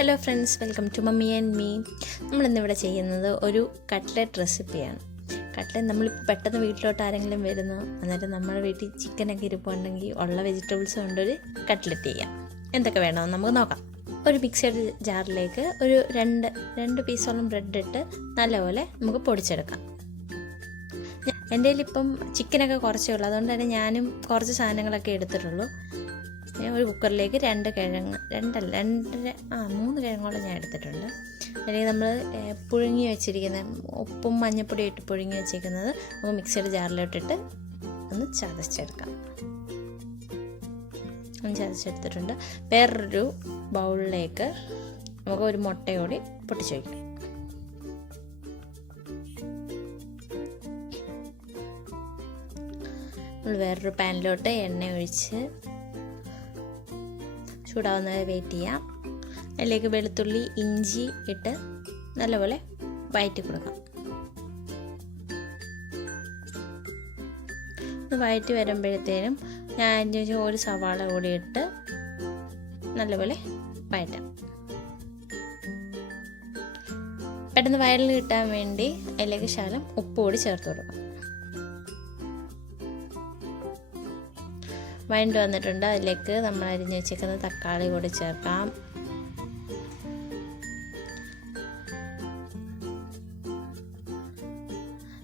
Hello friends, welcome to mummy and me. നമ്മളിന്നിവിടെ ചെയ്യുന്നത് ഒരു കട്ട്ലറ്റ് റെസിപ്പിയാണ്. കട്ട്ലറ്റ് നമ്മളിപ്പോൾ പെട്ടെന്ന് വീട്ടിലോട്ട് ആരെങ്കിലും വരുന്നു, അന്നേരം നമ്മുടെ വീട്ടിൽ ചിക്കനൊക്കെ ഇരിപ്പുണ്ടെങ്കിൽ ഉള്ള വെജിറ്റബിൾസ് കൊണ്ടൊരു കട്ട്ലറ്റ് ചെയ്യാം. എന്തൊക്കെ വേണമെന്ന് നമുക്ക് നോക്കാം. ഒരു മിക്സഡ് ജാറിലേക്ക് ഒരു രണ്ട് പീസോളം ബ്രെഡ് ഇട്ട് നല്ലപോലെ നമുക്ക് പൊടിച്ചെടുക്കാം. എൻ്റെ കയ്യിലിപ്പം ചിക്കനൊക്കെ കുറച്ചേ ഉള്ളൂ, അതുകൊണ്ട് തന്നെ ഞാനും കുറച്ച് സാധനങ്ങളൊക്കെ എടുത്തിട്ടുള്ളൂ. ഒരു കുക്കറിലേക്ക് 2 കിഴങ്ങ് 3 കിഴങ്ങോളം ഞാൻ എടുത്തിട്ടുണ്ട്. അല്ലെങ്കിൽ നമ്മൾ പുഴുങ്ങി വെച്ചിരിക്കുന്ന ഉപ്പും മഞ്ഞൾപ്പൊടി ഇട്ട് പുഴുങ്ങി വെച്ചിരിക്കുന്നത് നമുക്ക് മിക്സിയുടെ ജാറിലോട്ടിട്ട് ഒന്ന് ചതച്ചെടുക്കാം. ചതച്ചെടുത്തിട്ടുണ്ട്. വേറൊരു ബൗളിലേക്ക് നമുക്ക് ഒരു മുട്ടയോടി പൊട്ടിച്ച് വയ്ക്കാം. നമ്മൾ വേറൊരു പാനിലോട്ട് എണ്ണ ഒഴിച്ച് ചൂടാവുന്നത് വെയിറ്റ് ചെയ്യാം. അതിലേക്ക് വെളുത്തുള്ളി ഇഞ്ചി ഇട്ട് നല്ലപോലെ വഴറ്റി കൊടുക്കാം. വഴറ്റി വരുമ്പോഴത്തേനും ഞാൻ ഒരു സവാള കൂടി ഇട്ട് നല്ലപോലെ വഴറ്റാം. പെട്ടെന്ന് വയറിൽ കിട്ടാൻ വേണ്ടി അതിലേക്ക് ശകലം ഉപ്പ് കൂടി ചേർത്ത് കൊടുക്കാം. വഴണ്ട് വന്നിട്ടുണ്ട്. അതിലേക്ക് നമ്മൾ അരിഞ്ഞ് വെച്ചേക്കുന്ന തക്കാളി കൂടി ചേർക്കാം.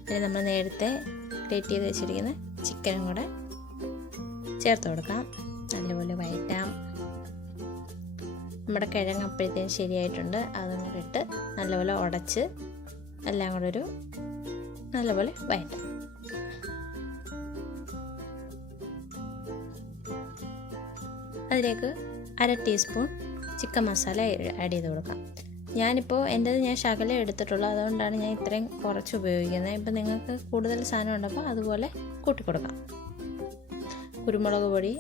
അതിന് നമ്മൾ നേരത്തെ ഗ്രേറ്റ് ചെയ്ത് വെച്ചിരിക്കുന്ന ചിക്കനും കൂടെ ചേർത്ത് കൊടുക്കാം. നല്ലപോലെ വഴറ്റാം. നമ്മുടെ കിഴങ്ങ് അപ്പോഴത്തേനും ശരിയായിട്ടുണ്ട്. അതും കൂടെ ഇട്ട് നല്ലപോലെ ഉടച്ച് എല്ലാം കൂടെ നല്ലപോലെ വഴറ്റാം. അതിലേക്ക് 1/2 ടീസ്പൂൺ ചിക്കൻ മസാല ആഡ് ചെയ്ത് കൊടുക്കാം. ഞാനിപ്പോൾ ഞാൻ ശകലം എടുത്തിട്ടുള്ളൂ, അതുകൊണ്ടാണ് ഞാൻ ഇത്രയും കുറച്ച് ഉപയോഗിക്കുന്നത്. ഇപ്പം നിങ്ങൾക്ക് കൂടുതൽ സാധനം ഉണ്ടപ്പോൾ അതുപോലെ കൂട്ടിക്കൊടുക്കാം. കുരുമുളക് പൊടി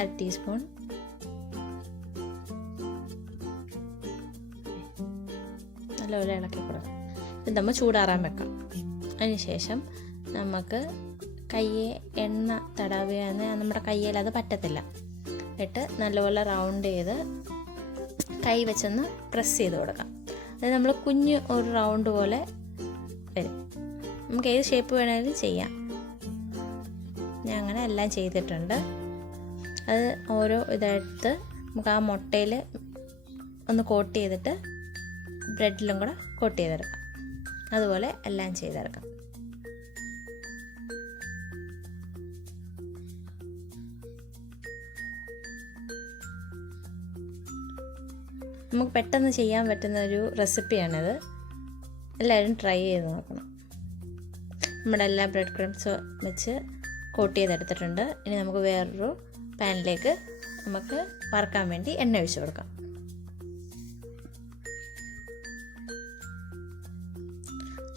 1/2 ടീസ്പൂൺ, നല്ലപോലെ ഇളക്കി കൊടുക്കാം. ഇത് നമ്മൾ ചൂടാറാൻ വെക്കാം. അതിനുശേഷം നമുക്ക് കയ്യെ എണ്ണ തടവുകയെന്ന് നമ്മുടെ കയ്യിൽ അത് പറ്റത്തില്ല ഇട്ട് നല്ലപോലെ റൗണ്ട് ചെയ്ത് കൈ വെച്ചൊന്ന് പ്രസ് ചെയ്ത് കൊടുക്കാം. അതായത് നമ്മൾ കുഞ്ഞ് ഒരു റൗണ്ട് പോലെ വരും. നമുക്ക് ഏത് ഷേപ്പ് വേണമെങ്കിലും ചെയ്യാം. ഞാൻ അങ്ങനെ എല്ലാം ചെയ്തിട്ടുണ്ട്. അത് ഓരോ ഇതെടുത്ത് നമുക്ക് ആ മുട്ടയിൽ ഒന്ന് കോട്ട് ചെയ്തിട്ട് ബ്രെഡിലും കൂടെ കോട്ട് ചെയ്തെടുക്കാം. അതുപോലെ എല്ലാം ചെയ്തെടുക്കാം. നമുക്ക് പെട്ടെന്ന് ചെയ്യാൻ പറ്റുന്ന ഒരു റെസിപ്പിയാണിത്. എല്ലാവരും ട്രൈ ചെയ്ത് നോക്കണം. നമ്മുടെ എല്ലാ ബ്രെഡ് ക്രംസ് വെച്ച് കോട്ട് ചെയ്തെടുത്തിട്ടുണ്ട്. ഇനി നമുക്ക് വേറൊരു പാനിലേക്ക് നമുക്ക് വറുക്കാൻ വേണ്ടി എണ്ണ ഒഴിച്ച് കൊടുക്കാം.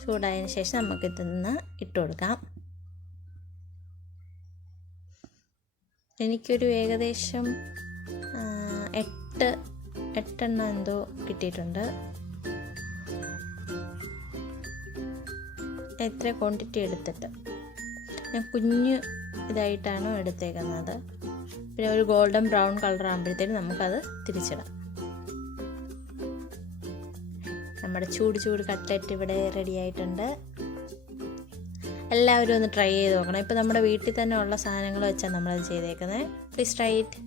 ചൂടായതിന് ശേഷം നമുക്ക് ഇതിന്ന് ഇട്ട് കൊടുക്കാം. എനിക്കൊരു ഏകദേശം 8 എണ്ണം എന്തോ കിട്ടിയിട്ടുണ്ട്. എത്ര ക്വാണ്ടിറ്റി എടുത്തിട്ട് ഞാൻ കുഞ്ഞ് ഇതായിട്ടാണ് എടുത്തേക്കുന്നത്. പിന്നെ ഒരു ഗോൾഡൻ ബ്രൗൺ കളർ ആകുമ്പോഴത്തേനും നമുക്കത് തിരിച്ചിടാം. നമ്മുടെ ചൂട് കട്ട്ലറ്റ് ഇവിടെ റെഡി ആയിട്ടുണ്ട്. എല്ലാവരും ഒന്ന് ട്രൈ ചെയ്ത് നോക്കണം. ഇപ്പോൾ നമ്മുടെ വീട്ടിൽ തന്നെ ഉള്ള സാധനങ്ങൾ വെച്ചാണ് നമ്മളത് ചെയ്തേക്കുന്നത്. Please try it.